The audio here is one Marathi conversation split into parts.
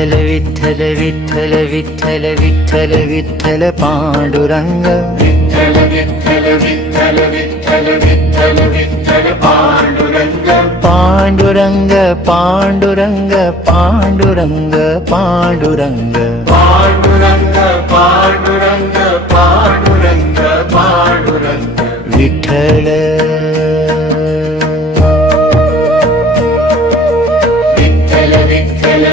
विठ्ठल विठ्ठल विठ्ठल विठ्ठल विठ्ठल विठ्ठल पांडुरंग विठ्ठल विठ्ठल विठ्ठल विठ्ठल विठ्ठल विठ्ठल पांडुरंग पांडुरंग पांडुरंग पांडुरंग पांडुरंग पांडुरंग पांडुरंग पांडुरंग पांडुरंग विठ्ठल विठ्ठल विठ्ठल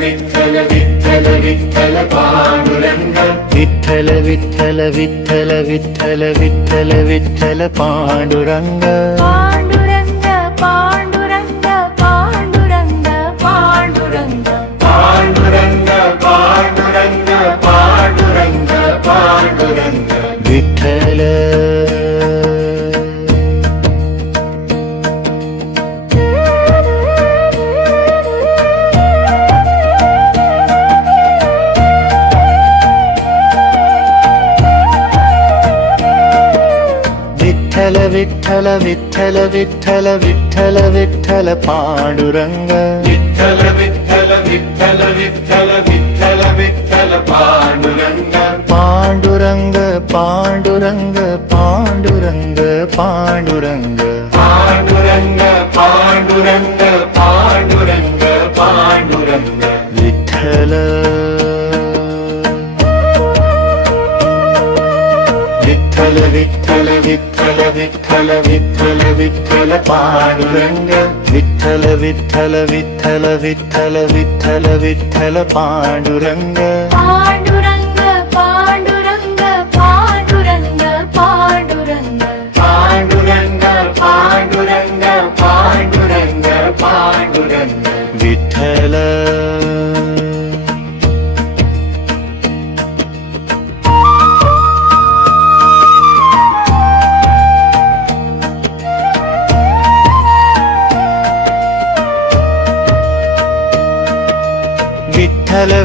विठ्ठल विठ्ठल विठ्ठल पांडुरंग विठ्ठल विठ्ठल विठ्ठल विठ्ठल विठ्ठल विठ्ठल पांडुरंग पांडुरंग पांडुरंग पांडुरंग पांडुरंग पांडुरंग पांडुरंग पांडुरंग पांडुरंग विठ्ठल विठ्ठल विठ्ठल विठ्ठल विठ्ठल विठ्ठल पांडुरंग विठ्ठल विठ्ठल विठ्ठल विठ्ठल विठ्ठल विठ्ठल पांडुरंग पांडुरंग पांडुरंग पांडुरंग पांडुरंग पांडुरंग पांडुरंग पांडुरंग पांडुरंग विठ्ठल विठ्ठल विठ्ठल विठ्ठल विठ्ठल विठ्ठल विठ्ठल पांडुरंग विठ्ठल विठ्ठल विठ्ठल विठ्ठल विठ्ठल विठ्ठल पांडुरंग पांडुरंग पांडुरंग पांडुरंग पांडुरंग पांडुरंग पांडुरंग पांडुरंग पांडुरंग विठ्ठल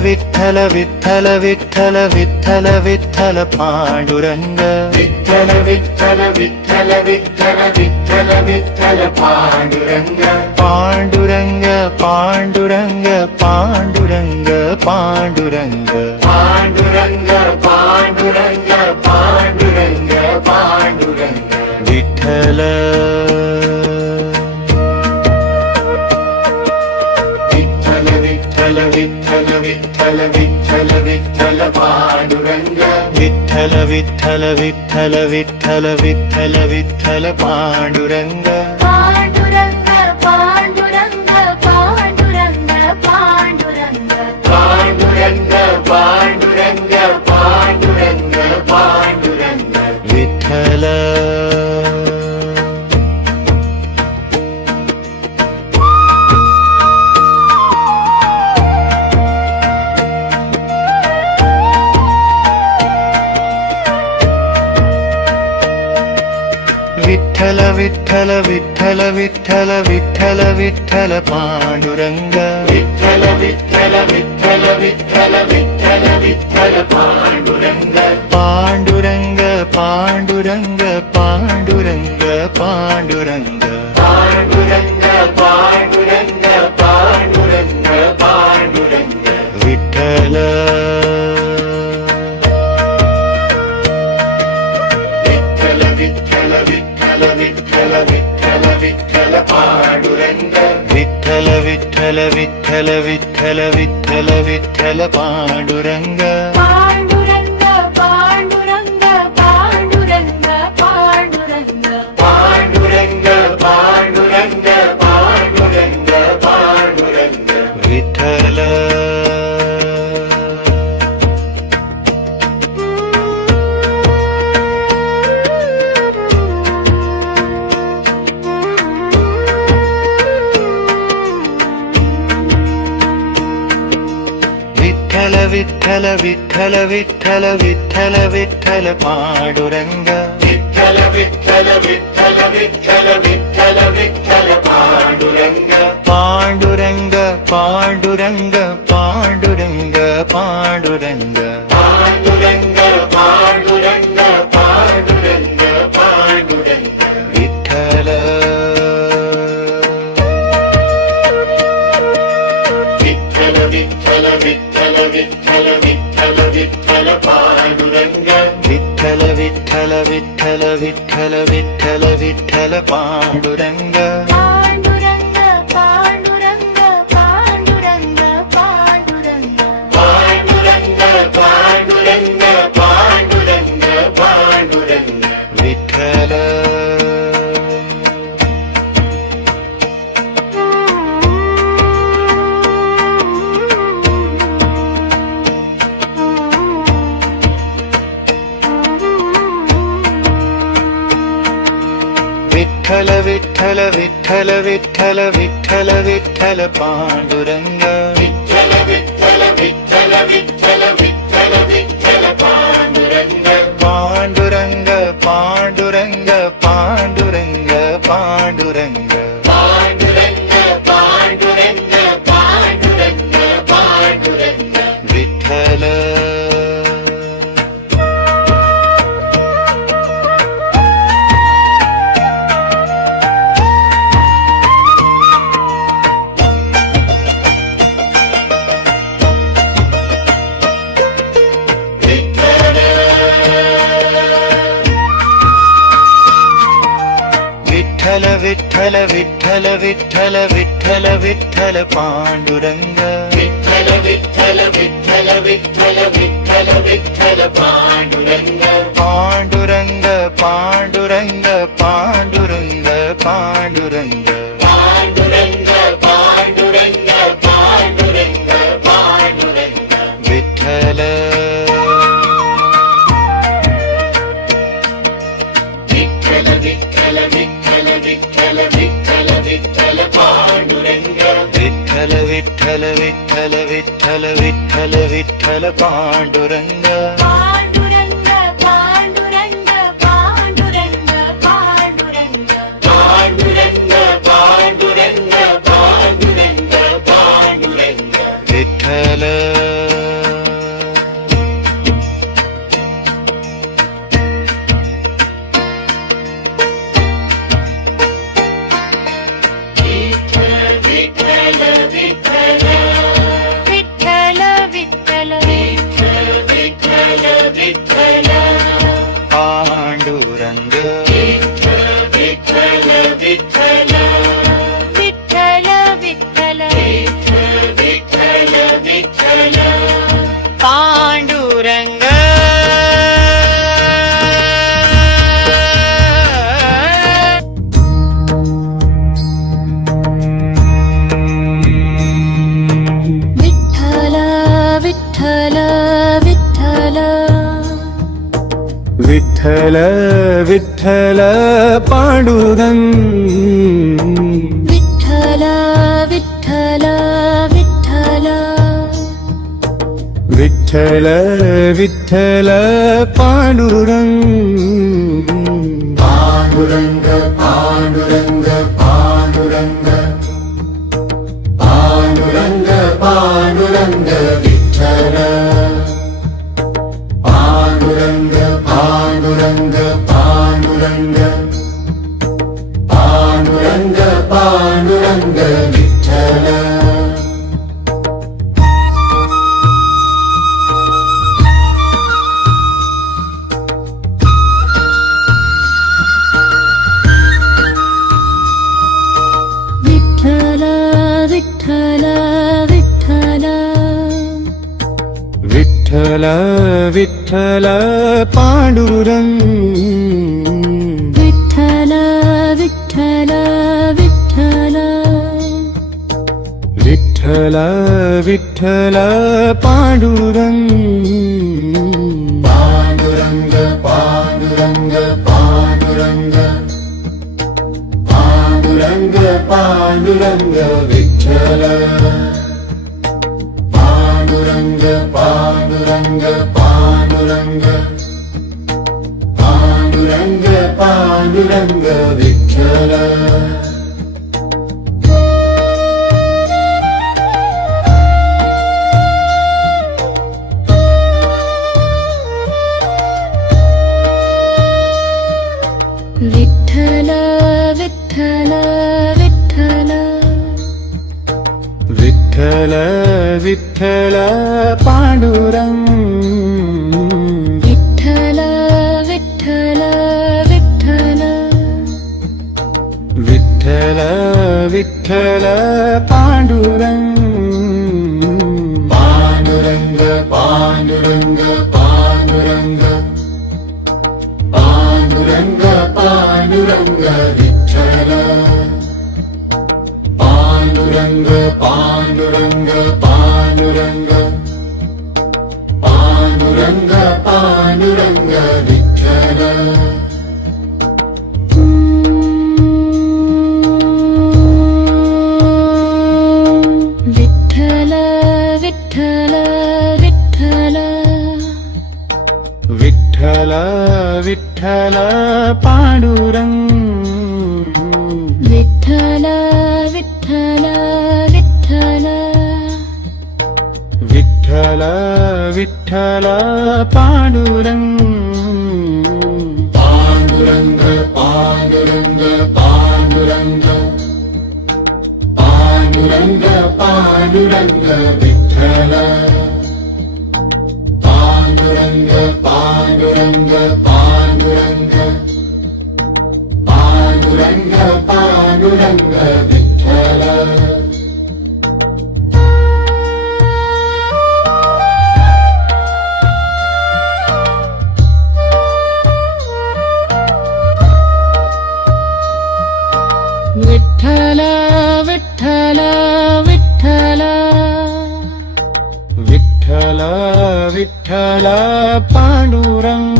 विठ्ठल विठ्ठल विठ्ठल विठ्ठल विठ्ठल विठ्ठल पांडुरंग विठ्ठल विठ्ठल विठ्ठल विठ्ठल विठ्ठल विठ्ठल पांडुरंग पांडुरंग पांडुरंग पांडुरंग पांडुरंग पांडुरंग पांडुरंग पांडुरंग पांडुरंग विठ्ठल विठ्ठल विठ्ठल विठ्ठल विठ्ठल विठ्ठल पांडुरंग विठ्ठल विठ्ठल विठ्ठल विठ्ठल विठ्ठल विठ्ठल पांडुरंग पांडुरंग पांडुरंग पांडुरंग पांडुरंग पांडुरंग पांडुरंग पांडुरंग पांडुरंग विठ्ठल विठ्ठल विठ्ठल विठ्ठल विठ्ठल विठ्ठल विठ्ठल पांडुरंग विठ्ठल विठ्ठल विठ्ठल विठ्ठल विठ्ठल विठ्ठल पांडुरंग पांडुरंग पांडुरंग पांडुरंग पांडुरंग पांडुरंग पांडुरंग पांडुरंग पांडुरंग विठ्ठल विठ्ठल विठ्ठल विठ्ठल विठ्ठल विठ्ठल पांडुरंग विठ्ठल विठ्ठल विठ्ठल विठ्ठल विठ्ठल विठ्ठल पांडुरंग पांडुरंग पांडुरंग पांडुरंग पांडुरंग पांडुरंग पांडुरंग पांडुरंग पांडुरंग विठ्ठल विठ्ठल विठ्ठल विठ्ठल विठ्ठल विठ्ठल पांडुरंग विठ्ठल विठ्ठल विठ्ठल विठ्ठल विठ्ठल विठ्ठल पांडुरंग पांडुरंग पांडुरंग पांडुरंग पांडुरंग पांडुरंग पांडुरंग पांडुरंग पांडुरंग विठ्ठल विठ्ठल विठ्ठल विठ्ठल विठ्ठल पांडुरंग पांडुरंग पांडुरंग पांडुरंग पांडुरंग पांडुरंग पांडुरंग पांडुरंग पांडुरंग विठ्ठल विठ्ठल विठ्ठल विठ्ठल विठ्ठल विठ्ठल विठ्ठल पांडुरंग विठ्ठल विठ्ठल विठ्ठल विठ्ठल विठ्ठल विठ्ठल पांडुरंग पांडुरंग पांडुरंग पांडुरंग पांडुरंग पांडुरंग पांडुरंग पांडुरंग पांडुरंग विठ्ठल विठ्ठल विठ्ठल विठ्ठल विठ्ठल विठ्ठल पांडुरंग विठ्ठल विठ्ठल विठ्ठल विठ्ठल विठ्ठल विठ्ठल पांडुरंग पांडुरंग पांडुरंग पांडुरंग पांडुरंग पांडुरंग पांडुरंग पांडुरंग पांडुरंग विठ्ठल विठ्ठल विठ्ठल विठ्ठल विठ्ठल विठ्ठल विठ्ठल पांडुरंग विठ्ठल विठ्ठल विठ्ठल विठ्ठल विठ्ठल विठ्ठल पांडुरंग पांडुरंग पांडुरंग पांडुरंग पांडुरंग पांडुरंग पांडुरंग पांडुरंग पांडुरंग विठ्ठल विठ्ठल विठ्ठल विठ्ठल विठ्ठल विठ्ठल विठ्ठल पांडुरंग विठ्ठल विठ्ठल विठ्ठल विठ्ठल विठ्ठल विठ्ठल पांडुरंग विठ्ठल विठ्ठल विठ्ठल विठ्ठल विठ्ठल पांडुरंग विठ्ठल विठ्ठल विठ्ठल विठ्ठल विठ्ठल पांडुरंग पांडुरंग पांडुरंग पांडुरंग पांडुरंग पांडुरंग विठ्ठल पांडुरंग पांडुरंग पांडुरंग पांडुरंग पांडुरंग विठ्ठल विठ्ठल विठ्ठल विठ्ठल विठ्ठल विठ्ठल पांडुरंग विठ्ठल विठ्ठल विठ्ठल विठ्ठल विठ्ठल पांडुरंग पांडुरंग पांडुरंग पांडुरंग पांडुरंग पांडुरंग विठ्ठल पांडुरंग पांडुरंग पांडुरंग पांडुरंग पांडुरंग विठ्ठल विठ्ठल विठ्ठल विठ्ठल विठ्ठल विठ्ठल पांडुरंग विठ्ठल विठ्ठल विठ्ठल विठ्ठल विठ्ठल पांडुरंग पांडुरंग पांडुरंग पांडुरंग पांडुरंग पांडुरंग विठ्ठल पांडुरंग पांडुरंग पांडुरंग पांडुरंग पांडुरंग विठ्ठल विठ्ठल विठ्ठल विठ्ठल विठ्ठल विठ्ठल पांडुरंग विठ्ठल विठ्ठल विठ्ठल विठ्ठल विठ्ठल पांडुरंग पांडुरंग पांडुरंग पांडुरंग पांडुरंग पांडुरंग विठ्ठल पांडुरंग पांडुरंग पांडुरंग पांडुरंग पांडुरंग विठ्ठल विठ्ठल विठ्ठल विठ्ठल विठ्ठल विठ्ठल पांडुरंग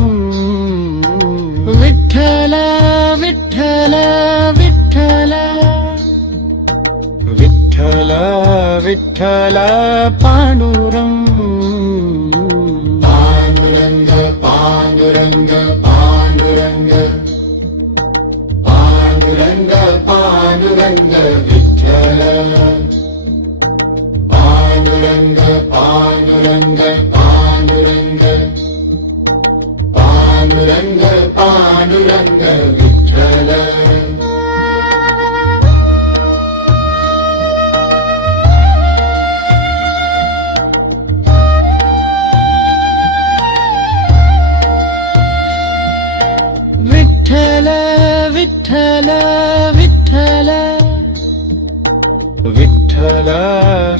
विठ्ठल विठ्ठल विठ्ठल विठ्ठल विठ्ठल पांडुरंग पांडुरंग पांडुरंग पांडुरंग पांडुरंग पांडुरंग विठ्ठल पांडुरंग पांडुरंग पांडुरंग पांडुरंग पांडुरंग विठ्ठल विठ्ठल विठ्ठल विठ्ठल विठ्ठल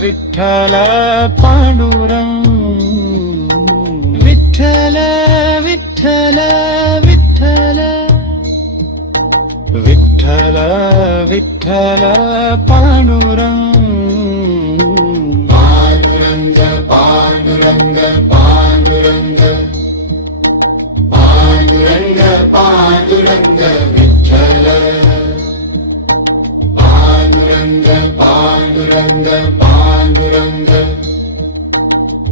विठ्ठल पांडुरंग विठ्ठल विठ्ठल विठ्ठल विठ्ठल विठ्ठल पांडुरंग पांडुरंग पांडुरंग पांडुरंग पांडुरंग पांडुरंग विठ्ठल पांडुरंग पांडुरंग पांडुरंग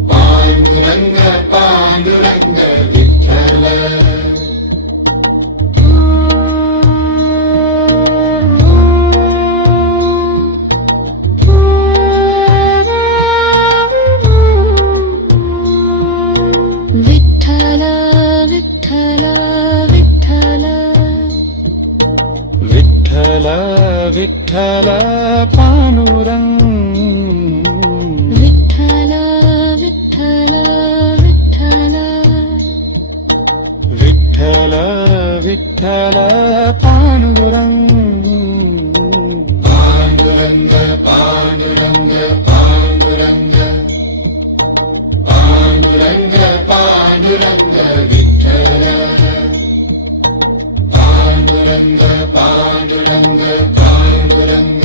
पांडुरंग पांडुरंग विठ्ठल विठ्ठल विठ्ठल विठ्ठल विठ्ठल विठ्ठल पांडुरंग विठ्ठल विठ्ठल विठ्ठल विठ्ठल विठ्ठल पांडुरंग पांडुरंग पांडुरंग पांडुरंग पांडुरंग पांडुरंग विठ्ठल पांडुरंग पांडुरंग पांडुरंग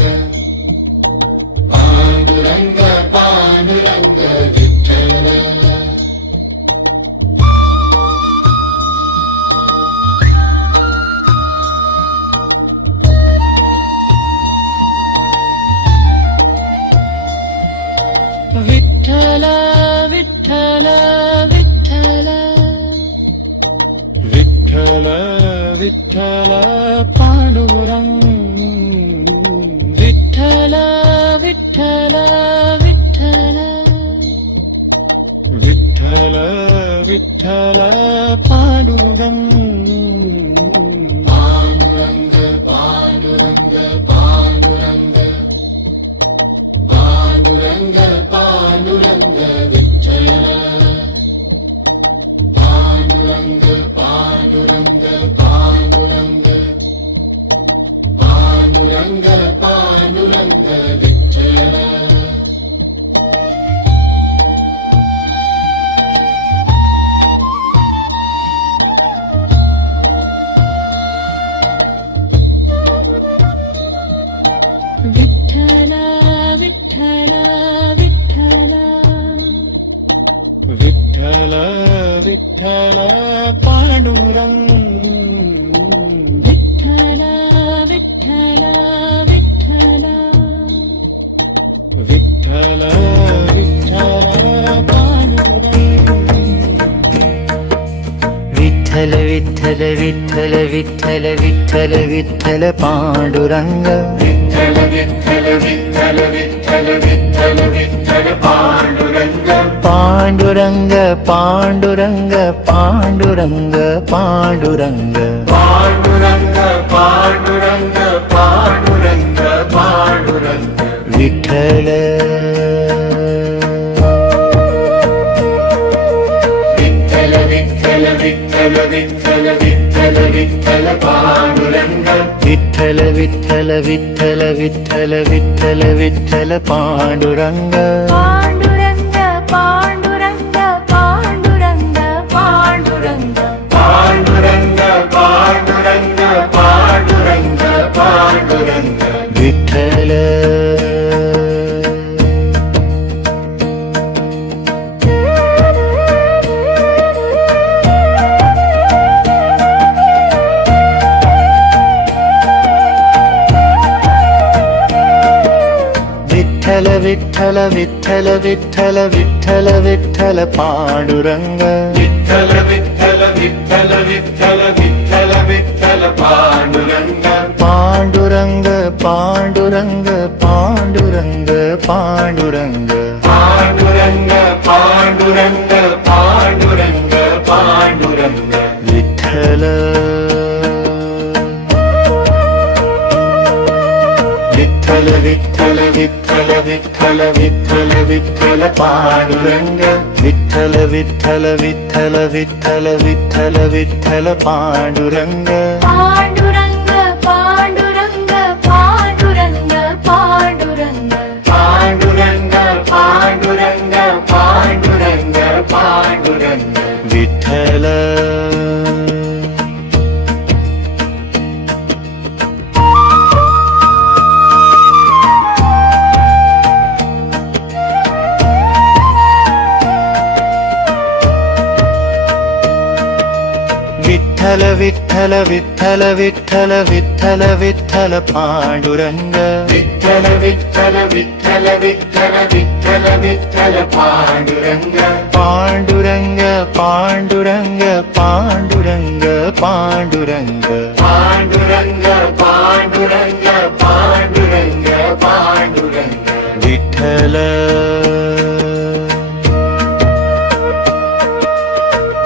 पांडुरंग पांडुरंग विठ्ठल विठ्ठल विठ्ठल विठ्ठल विठ्ठल विठ्ठल पांडुरंग विठ्ठल विठ्ठल विठ्ठल विठ्ठल विठ्ठल पांडुरंग पांडुरंग पांडुरंग पांडुरंग पांडुरंग पांडुरंग विठ्ठल पांडुरंग पांडुरंग पांडुरंग पांडुरंग पांडुरंग पांडुरंग विठ्ठल विठ्ठल विठ्ठल विठ्ठल विठ्ठल विठ्ठल पांडुरंग विठ्ठल विठ्ठल विठ्ठल विठ्ठल विठ्ठल पांडुरंग विठ्ठल विठ्ठल विठ्ठल विठ्ठल विठ्ठल विठ्ठल पांडुरंग विठ्ठल विठ्ठल विठ्ठल विठ्ठल विठ्ठल विठ्ठल पांडुरंग पांडुरंग पांडुरंग पांडुरंग पांडुरंग पांडुरंग पांडुरंग पांडुरंग पांडुरंग विठ्ठल विठ्ठल विठ्ठल विठ्ठल विठ्ठल विठ्ठल विठ्ठल पांडुरंग विठ्ठल विठ्ठल विठ्ठल विठ्ठल विठ्ठल विठ्ठल पांडुरंग पांडुरंग पांडुरंग पांडुरंग पांडुरंग पांडुरंग पांडुरंग पांडुरंग पांडुरंग विठ्ठल विठ्ठल विठ्ठल विठ्ठल विठ्ठल विठ्ठल पांडुरंग विठ्ठल विठ्ठल विठ्ठल विठ्ठल विठ्ठल विठ्ठल पांडुरंग पांडुरंग पांडुरंग पांडुरंग पांडुरंग पांडुरंग पांडुरंग पांडुरंग पांडुरंग विठ्ठल विठ्ठल विठ्ठल विठ्ठल विठ्ठल विठ्ठल विठ्ठल पांडुरंग विठ्ठल विठ्ठल विठ्ठल विठ्ठल विठ्ठल विठ्ठल पांडुरंग पांडुरंग पांडुरंग पांडुरंग पांडुरंग पांडुरंग पांडुरंग पांडुरंग पांडुरंग विठ्ठल विठ्ठल विठ्ठल विठ्ठल विठ्ठल विठ्ठल विठ्ठल पांडुरंग विठ्ठल विठ्ठल विठ्ठल विठ्ठल विठ्ठल विठ्ठल पांडुरंग पांडुरंग पांडुरंग पांडुरंग पांडुरंग पांडुरंग पांडुरंग पांडुरंग पांडुरंग विठ्ठल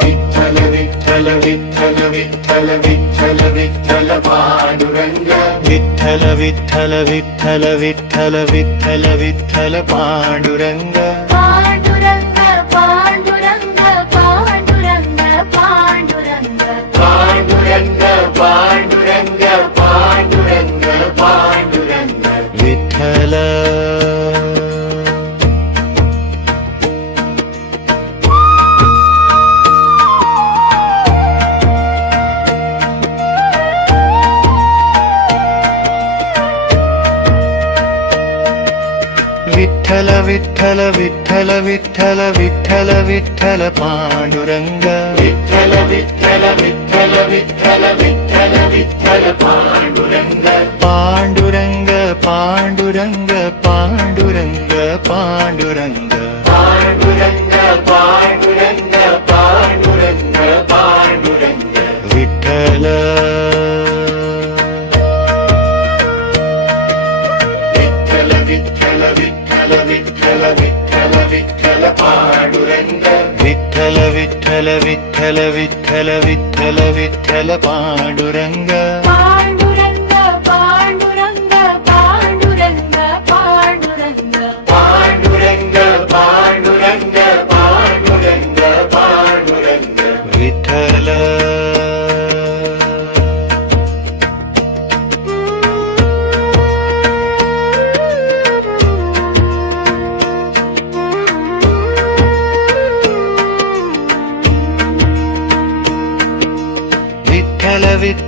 विठ्ठल विठ्ठल विठ्ठल विठ्ठल विठ्ठल विठ्ठल पांडुरंग विठ्ठल विठ्ठल विठ्ठल विठ्ठल विठ्ठल विठ्ठल पांडुरंग पांडुरंग पांडुरंग पांडुरंग पांडुरंग पांडुरंग पांडुरंग पांडुरंग पांडुरंग विठ्ठल विठ्ठल विठ्ठल विठ्ठल विठ्ठल विठ्ठल विठ्ठल पांडुरंग विठ्ठल विठ्ठल विठ्ठल विठ्ठल विठ्ठल विठ्ठल पांडुरंग पांडुरंग पांडुरंग पांडुरंग पांडुरंग पांडुरंग पांडुरंग पांडुरंग पांडुरंग विठ्ठल विठ्ठल विठ्ठल विठ्ठल विठ्ठल विठ्ठल पांडुरंग विठ्ठल विठ्ठल विठ्ठल विठ्ठल विठ्ठल विठ्ठल पांडुरंग पांडुरंग पांडुरंग पांडुरंग पांडुरंग पांडुरंग पांडुरंग पांडुरंग पांडुरंग विठ्ठल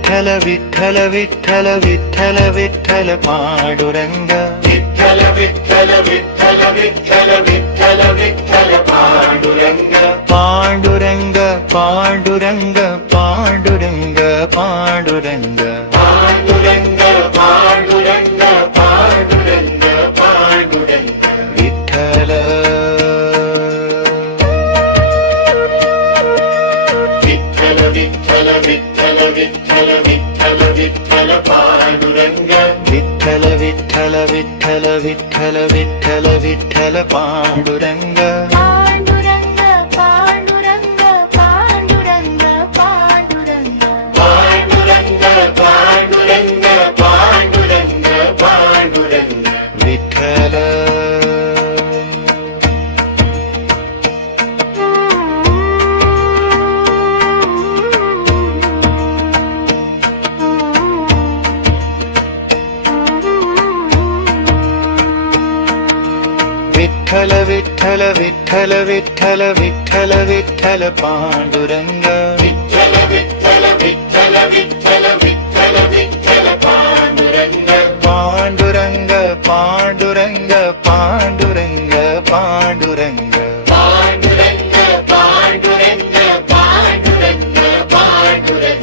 विठ्ठल विठ्ठल विठ्ठल विठ्ठल विठ्ठल पांडुरंग विठ्ठल विठ्ठल विठ्ठल विठ्ठल विठ्ठल विठ्ठल पांडुरंग पांडुरंग पांडुरंग पांडुरंग पांडुरंग पांडुरंग पांडुरंग पांडुरंग पांडुरंग विठ्ठल विठ्ठल विठ्ठल विठ्ठल विठ्ठल विठ्ठल विठ्ठल पांडुरंग विठ्ठल विठ्ठल विठ्ठल विठ्ठल विठ्ठल विठ्ठल पांडुरंग पांडुरंग पांडुरंग पांडुरंग पांडुरंग पांडुरंग पांडुरंग पांडुरंग पांडुरंग विठ्ठल विठ्ठल विठ्ठल विठ्ठल विठ्ठल विठ्ठल विठ्ठल पांडुरंग विठ्ठल विठ्ठल विठ्ठल विठ्ठल विठ्ठल विठ्ठल पांडुरंग पांडुरंग पांडुरंग पांडुरंग पांडुरंग पांडुरंग पांडुरंग पांडुरंग पांडुरंग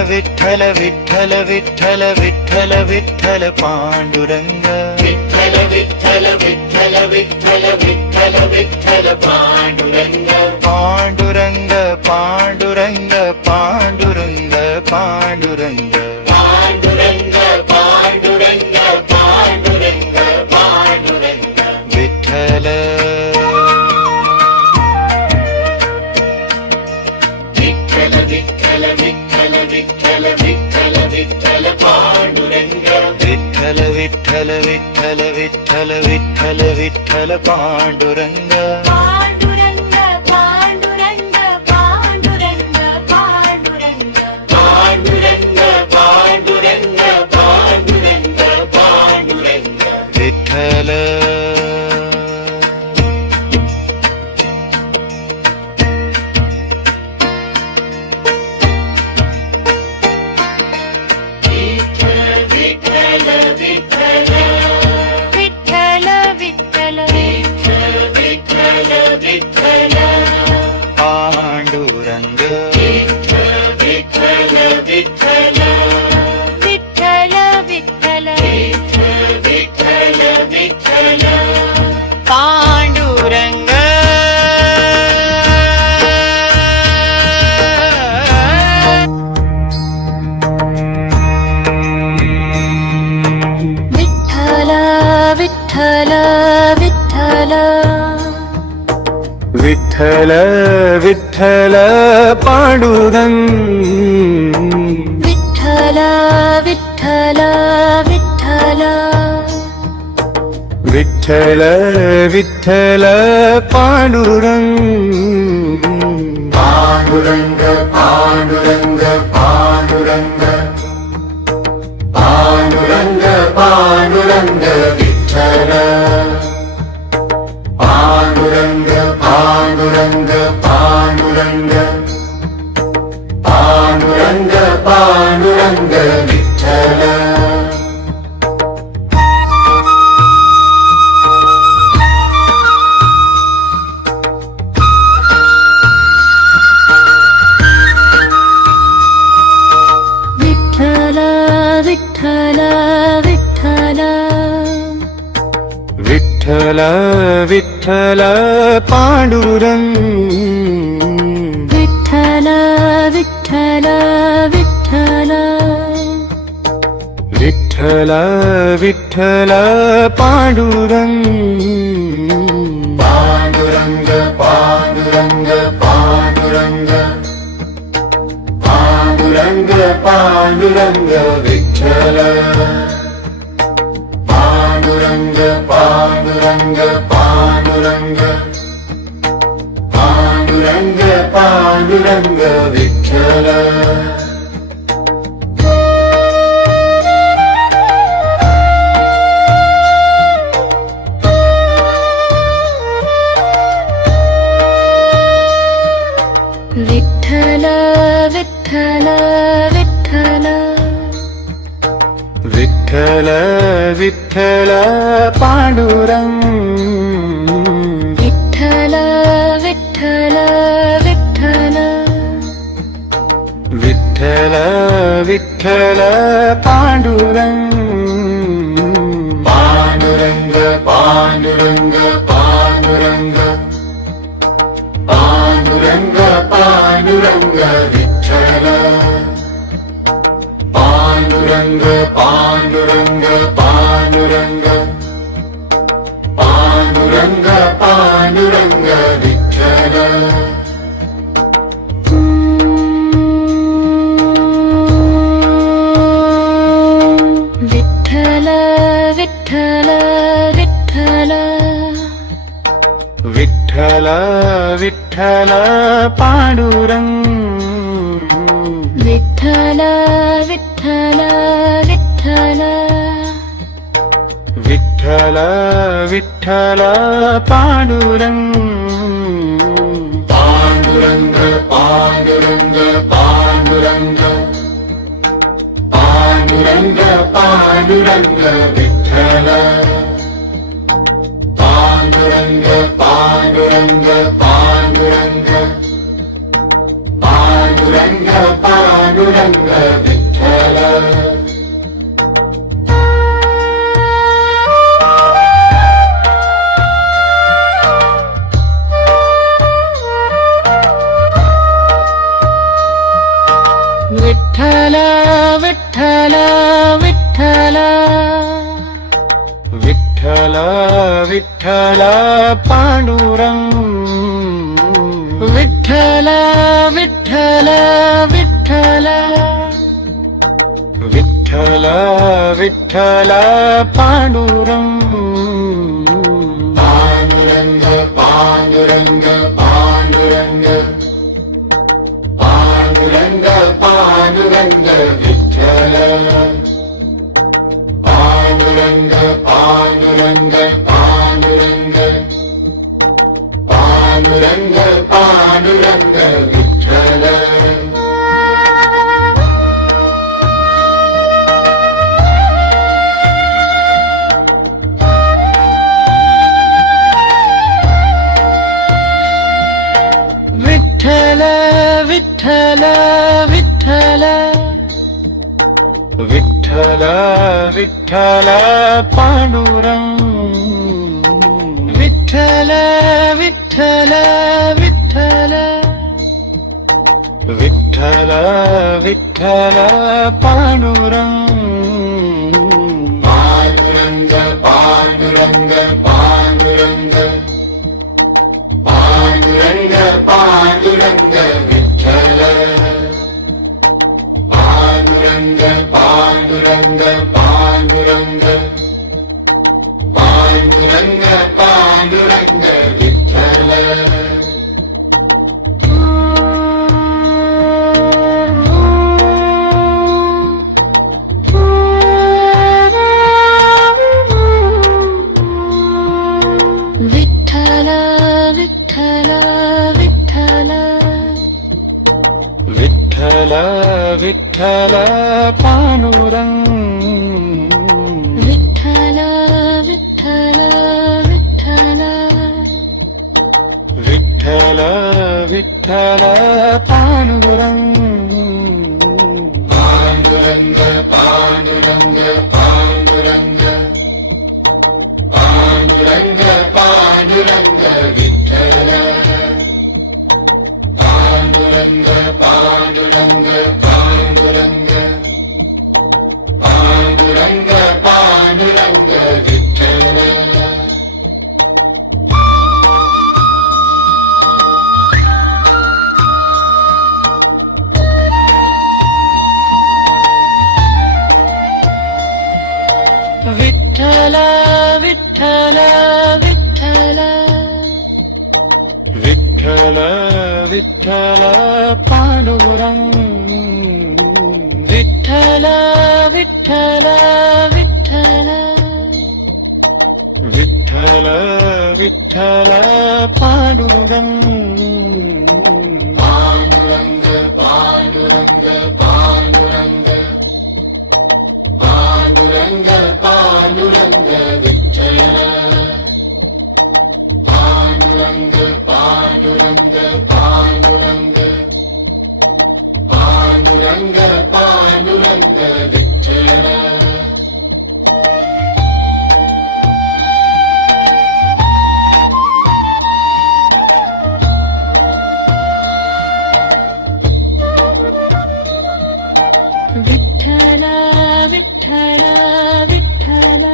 विठ्ठल विठ्ठल विठ्ठल विठ्ठल विठ्ठल विठ्ठल पांडुरंग विठ्ठल विठ्ठल विठ्ठल विठ्ठल विठ्ठल विठ्ठल पांडुरंग पांडुरंग पांडुरंग पांडुरंग पांडुरंग पांडुरंग पांडुरंग पांडुरंग पांडुरंग विठ्ठल विठ्ठल विठ्ठल विठ्ठल विठ्ठल विठ्ठल विठ्ठल पांडुरंग विठ्ठल विठ्ठल विठ्ठल विठ्ठल विठ्ठल विठ्ठल पांडुरंग पांडुरंग पांडुरंग पांडुरंग पांडुरंग पांडुरंग पांडुरंग पांडुरंग पांडुरंग विठ्ठल विठ्ठल विठ्ठल विठ्ठल विठ्ठल विठ्ठल विठ्ठल पांडुरंग विठ्ठल विठ्ठल विठ्ठल विठ्ठल विठ्ठल विठ्ठल पांडुरंग विठ्ठल विठ्ठल विठ्ठल विठ्ठल पांडुरंग विठ्ठल विठ्ठल विठ्ठल विठ्ठल विठ्ठल पांडुरंग पांडुरंग पांडुरंग पांडुरंग पांडुरंग पांडुरंग विठ्ठल पांडुरंग पांडुरंग पांडुरंग पांडुरंग पांडुरंग विठ्ठल विठ्ठल विठ्ठल विठ्ठल विठ्ठल विठ्ठल पांडुरंग विठ्ठल विठ्ठल विठ्ठल विठ्ठल विठ्ठल पांडुरंग पांडुरंग पांडुरंग पांडुरंग पांडुरंग पांडुरंग विठ्ठल पांडुरंग पांडुरंग पांडुरंग पांडुरंग पांडुरंग विठ्ठल विठ्ठल विठ्ठल विठ्ठल विठ्ठल विठ्ठल पांडुरंग विठ्ठल विठ्ठल विठ्ठल विठ्ठल विठ्ठल पांडुरंग पांडुरंग पांडुरंग पांडुरंग पांडुरंग पांडुरंग विठ्ठल पांडुरंग पांडुरंग पांडुरंग पांडुरंग पांडुरंग विठ्ठल विठ्ठल विठ्ठल विठ्ठल विठ्ठल विठ्ठल पांडुरंग विठ्ठल विठ्ठल विठ्ठल विठ्ठल विठ्ठल पांडुरंग पांडुरंग पांडुरंग पांडुरंग पांडुरंग पांडुरंग विठ्ठल पांडुरंग पांडुरंग पांडुरंग पांडुरंग पांडुरंग विठ्ठल विठ्ठल विठ्ठल विठ्ठल विठ्ठल विठ्ठल पांडुरंग विठ्ठल विठ्ठल विठ्ठल विठ्ठल विठ्ठल पांडुरंग पांडुरंग पांडुरंग पांडुरंग पांडुरंग पांडुरंग विठ्ठल पांडुरंग पांडुरंग पांडुरंग पांडुरंग पांडुरंग विठ्ठल विठ्ठल विठ्ठल विठ्ठल विठ्ठल विठ्ठल पांडुरंग विठ्ठल विठ्ठल विठ्ठल विठ्ठल विठ्ठल पांडुरंग पांडुरंग पांडुरंग पांडुरंग पांडुरंग पांडुरंग विठ्ठल पांडुरंग पांडुरंग पांडुरंग पांडुरंग पांडुरंग विठ्ठल विठ्ठल विठ्ठल विठ्ठल विठ्ठल विठ्ठल पांडुरंग विठ्ठल विठ्ठल विठ्ठल विठ्ठल विठ्ठल पांडुरंग पांडुरंग पांडुरंग पांडुरंग पांडुरंग पांडुरंग विठ्ठल पांडुरंग पांडुरंग पांडुरंग पांडुरंग पांडुरंग विठ्ठल विठ्ठल विठ्ठल विठ्ठल विठ्ठल विठ्ठल पांडुरंग विठ्ठल विठ्ठल विठ्ठल विठ्ठल विठ्ठल पांडुरंग पांडुरंग पांडुरंग पांडुरंग पांडुरंग पांडुरंग विठ्ठल पांडुरंग पांडुरंग पांडुरंग पांडुरंग पांडुरंग विठ्ठल विठ्ठल विठ्ठल विठ्ठल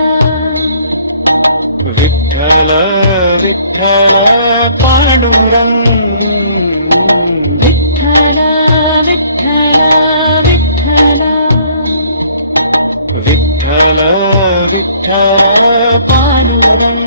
विठ्ठल विठ्ठल पांडुरंग विठ्ठल विठ्ठल विठ्ठल विठ्ठल विठ्ठल पांडुरंग